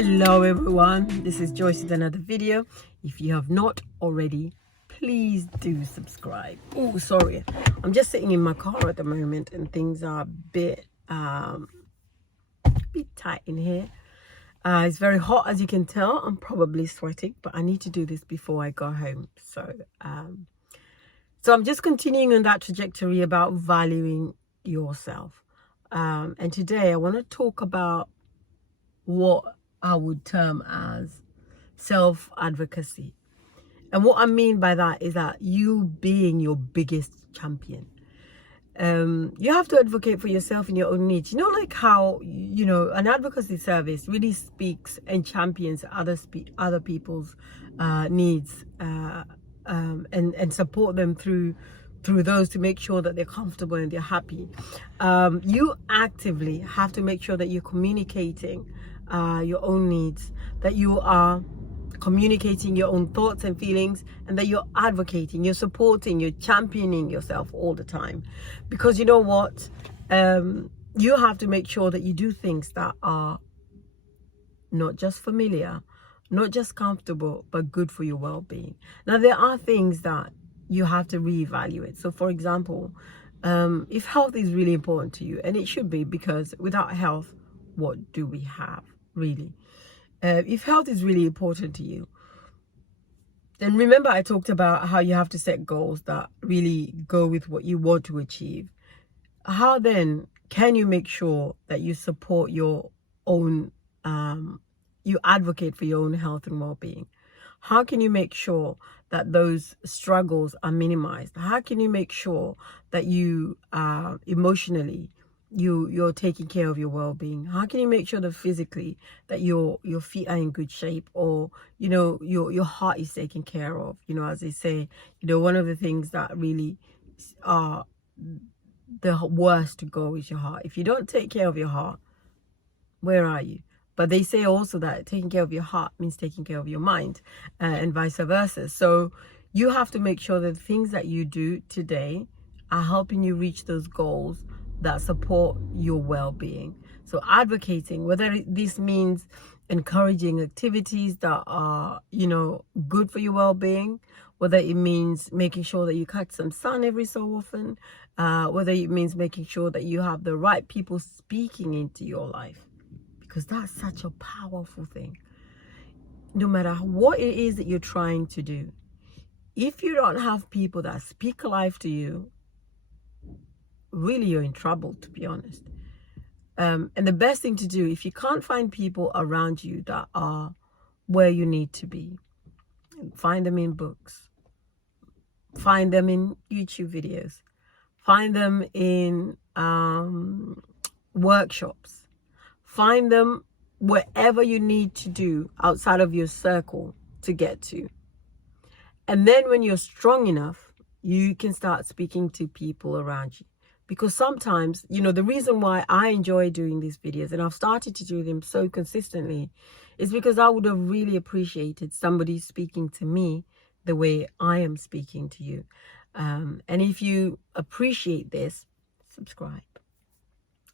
Hello everyone, this is Joyce with another video. If you have not already, please do subscribe. Oh, sorry, I'm just sitting in my car at the moment and things are a bit tight in here. It's very hot, as you can tell. I'm probably sweating, but I need to do this before I go home. So I'm just continuing on that trajectory about valuing yourself. And today I want to talk about what I would term as self-advocacy. And what I mean by that is that you being your biggest champion. You have to advocate for yourself and your own needs. You know, like how, an advocacy service really speaks and champions other people's needs and support them through those to make sure that they're comfortable and they're happy. You actively have to make sure that you're communicating your own needs, that you are communicating your own thoughts and feelings, and that you're advocating, you're supporting, you're championing yourself all the time. Because you know what, you have to make sure that you do things that are not just familiar, not just comfortable, but good for your well-being. Now, there are things that you have to reevaluate. So for example, if health is really important to you, and it should be, because without health, what do we have, really? If health is really important to you, then remember I talked about how you have to set goals that really go with what you want to achieve. How then can you make sure that you support your own, you advocate for your own health and well-being? How can you make sure that those struggles are minimized? How can you make sure that you emotionally you're taking care of your well-being? How can you make sure that physically that your feet are in good shape, or your heart is taken care of? As they say, one of the things that really are the worst to go is your heart. If you don't take care of your heart, where are you? But they say also that taking care of your heart means taking care of your mind, and vice versa. So you have to make sure that the things that you do today are helping you reach those goals that support your well-being. So advocating, whether this means encouraging activities that are, good for your well-being, whether it means making sure that you catch some sun every so often, whether it means making sure that you have the right people speaking into your life, because that's such a powerful thing. No matter what it is that you're trying to do, if you don't have people that speak life to you, really you're in trouble, to be honest. And the best thing to do, if you can't find people around you that are where you need to be, find them in books, find them in YouTube videos, find them in workshops, find them wherever you need to do outside of your circle to get to. And then when you're strong enough, you can start speaking to people around you. Because sometimes, the reason why I enjoy doing these videos, and I've started to do them so consistently, is because I would have really appreciated somebody speaking to me the way I am speaking to you. And if you appreciate this, subscribe.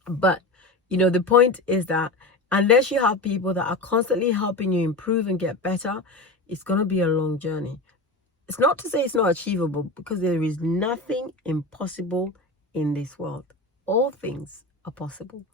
But, the point is that unless you have people that are constantly helping you improve and get better, it's going to be a long journey. It's not to say it's not achievable, because there is nothing impossible in this world. All things are possible.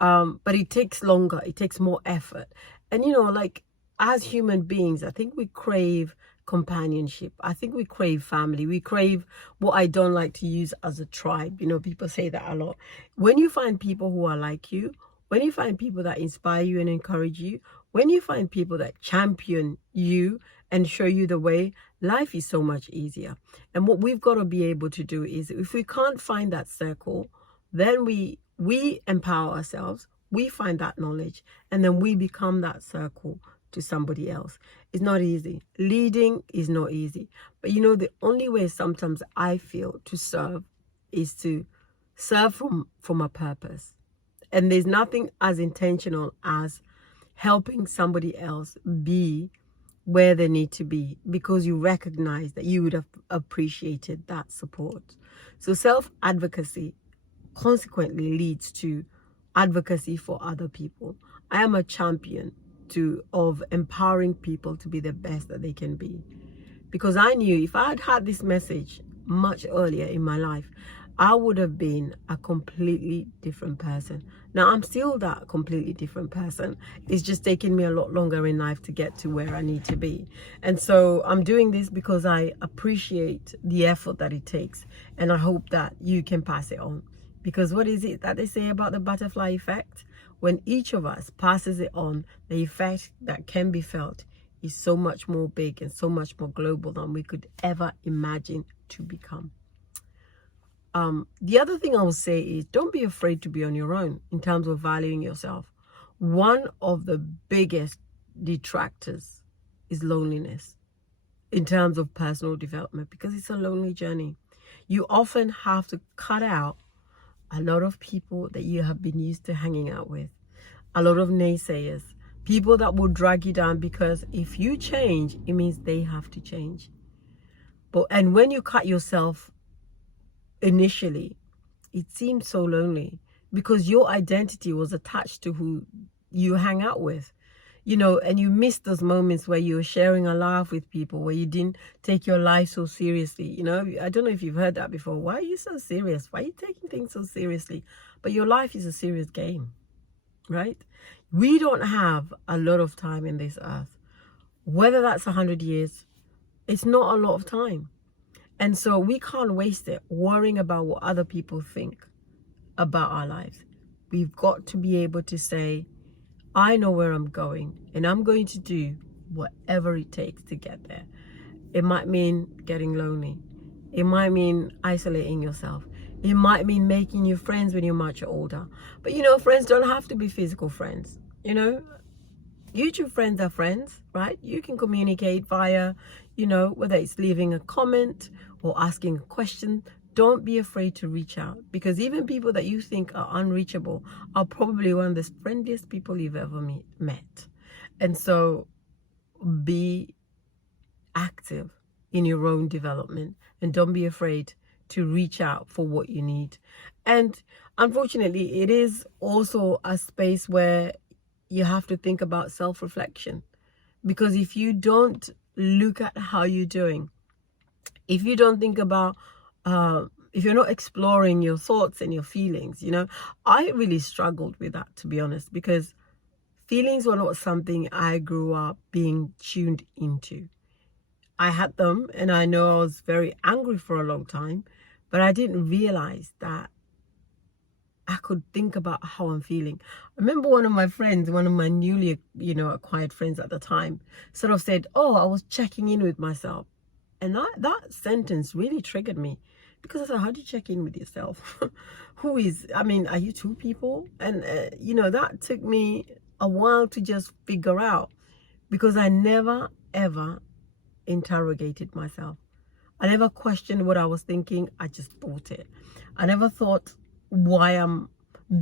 But it takes longer. It takes more effort. And, like as human beings, I think we crave companionship. I think we crave family. We crave what I don't like to use as a tribe. People say that a lot. When you find people who are like you, when you find people that inspire you and encourage you, when you find people that champion you and show you the way, life is so much easier. And what we've got to be able to do is, if we can't find that circle, then we empower ourselves, we find that knowledge, and then we become that circle to somebody else. It's not easy. Leading is not easy. But the only way sometimes I feel to serve is to serve from a purpose. And there's nothing as intentional as helping somebody else be where they need to be, because you recognize that you would have appreciated that support. So self-advocacy consequently leads to advocacy for other people. I am a champion of empowering people to be the best that they can be. Because I knew if I had had this message much earlier in my life, I would have been a completely different person. Now, I'm still that completely different person. It's just taken me a lot longer in life to get to where I need to be. And so I'm doing this because I appreciate the effort that it takes. And I hope that you can pass it on. Because what is it that they say about the butterfly effect? When each of us passes it on, the effect that can be felt is so much more big and so much more global than we could ever imagine to become. The other thing I would say is don't be afraid to be on your own in terms of valuing yourself. One of the biggest detractors is loneliness in terms of personal development, because it's a lonely journey. You often have to cut out a lot of people that you have been used to hanging out with, a lot of naysayers, people that will drag you down, because if you change, it means they have to change. And when you cut yourself initially, it seemed so lonely because your identity was attached to who you hang out with, and you missed those moments where you were sharing a laugh with people, where you didn't take your life so seriously. I don't know if you've heard that before. Why are you so serious? Why are you taking things so seriously? But your life is a serious game, right? We don't have a lot of time in this earth. Whether that's 100 years, it's not a lot of time. And so we can't waste it worrying about what other people think about our lives. We've got to be able to say, I know where I'm going, and I'm going to do whatever it takes to get there. It might mean getting lonely. It might mean isolating yourself. It might mean making new friends when you're much older. But friends don't have to be physical friends. YouTube friends are friends, right? You can communicate via, whether it's leaving a comment or asking a question. Don't be afraid to reach out, because even people that you think are unreachable are probably one of the friendliest people you've ever met. And so be active in your own development, and don't be afraid to reach out for what you need. And unfortunately, it is also a space where you have to think about self-reflection, because if you don't look at how you're doing, if you don't think about if you're not exploring your thoughts and your feelings, I really struggled with that, to be honest, because feelings were not something I grew up being tuned into. I had them, and I know I was very angry for a long time, but I didn't realize that I could think about how I'm feeling. I remember one of my friends, one of my newly, acquired friends at the time, sort of said, "Oh, I was checking in with myself." And that sentence really triggered me, because I said, how do you check in with yourself? Are you two people? And, that took me a while to just figure out, because I never, ever interrogated myself. I never questioned what I was thinking. I just thought it. I never thought why I'm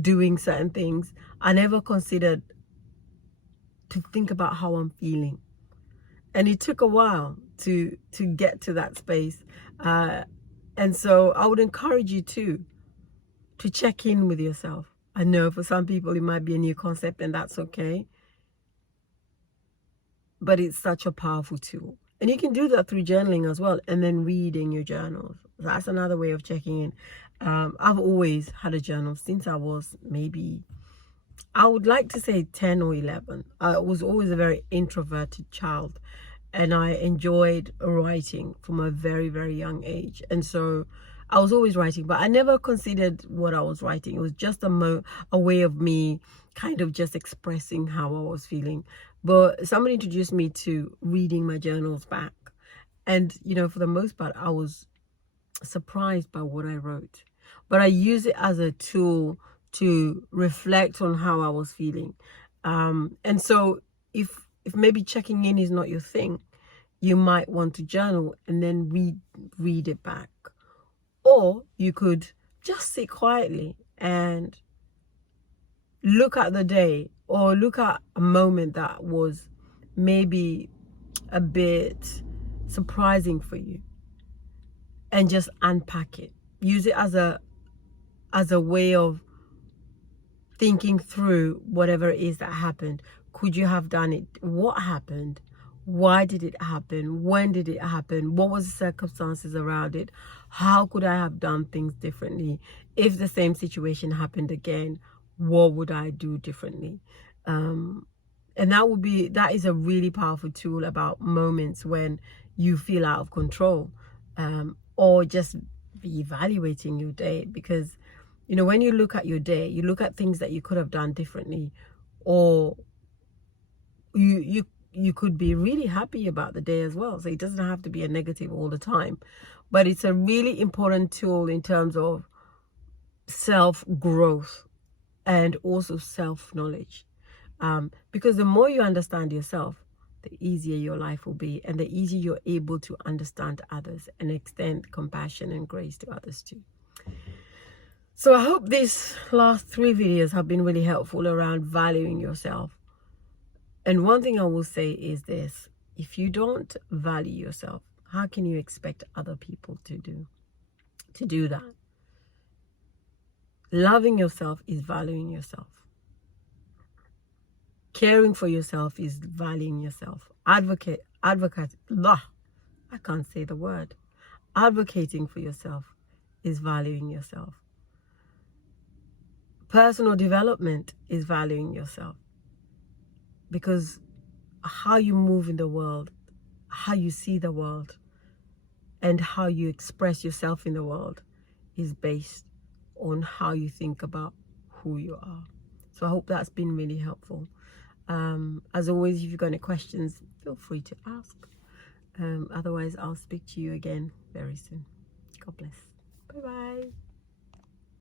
doing certain things. I never considered to think about how I'm feeling. And it took a while to get to that space. And so I would encourage you to check in with yourself. I know for some people it might be a new concept, and that's okay. But it's such a powerful tool. And you can do that through journaling as well, and then reading your journals. That's another way of checking in. I've always had a journal since I was maybe, I would like to say 10 or 11. I was always a very introverted child, and I enjoyed writing from a very, very young age. And so I was always writing, but I never considered what I was writing. It was just a way of me kind of just expressing how I was feeling. But somebody introduced me to reading my journals back. And, for the most part, I was surprised by what I wrote. But I use it as a tool to reflect on how I was feeling. And so if maybe checking in is not your thing, you might want to journal and then read it back. Or you could just sit quietly and look at the day, or look at a moment that was maybe a bit surprising for you, and just unpack it. Use it as a way of thinking through whatever it is that happened. could you have done it? What happened? Why did it happen? When did it happen? What was the circumstances around it? How could I have done things differently? If the same situation happened again, what would I do differently? And that is a really powerful tool about moments when you feel out of control, or just be evaluating your day. Because when you look at your day, you look at things that you could have done differently, or you could be really happy about the day as well. So it doesn't have to be a negative all the time, but it's a really important tool in terms of self growth and also self knowledge, because the more you understand yourself, the easier your life will be, and the easier you're able to understand others and extend compassion and grace to others too. So I hope these last 3 videos have been really helpful around valuing yourself. And one thing I will say is this: if you don't value yourself, how can you expect other people to do that? Loving yourself is valuing yourself. Caring for yourself is valuing yourself. Advocating for yourself is valuing yourself. Personal development is valuing yourself. Because how you move in the world, how you see the world, and how you express yourself in the world is based on how you think about who you are. So I hope that's been really helpful. As always, if you've got any questions, feel free to ask. Otherwise, I'll speak to you again very soon. God bless. Bye-bye.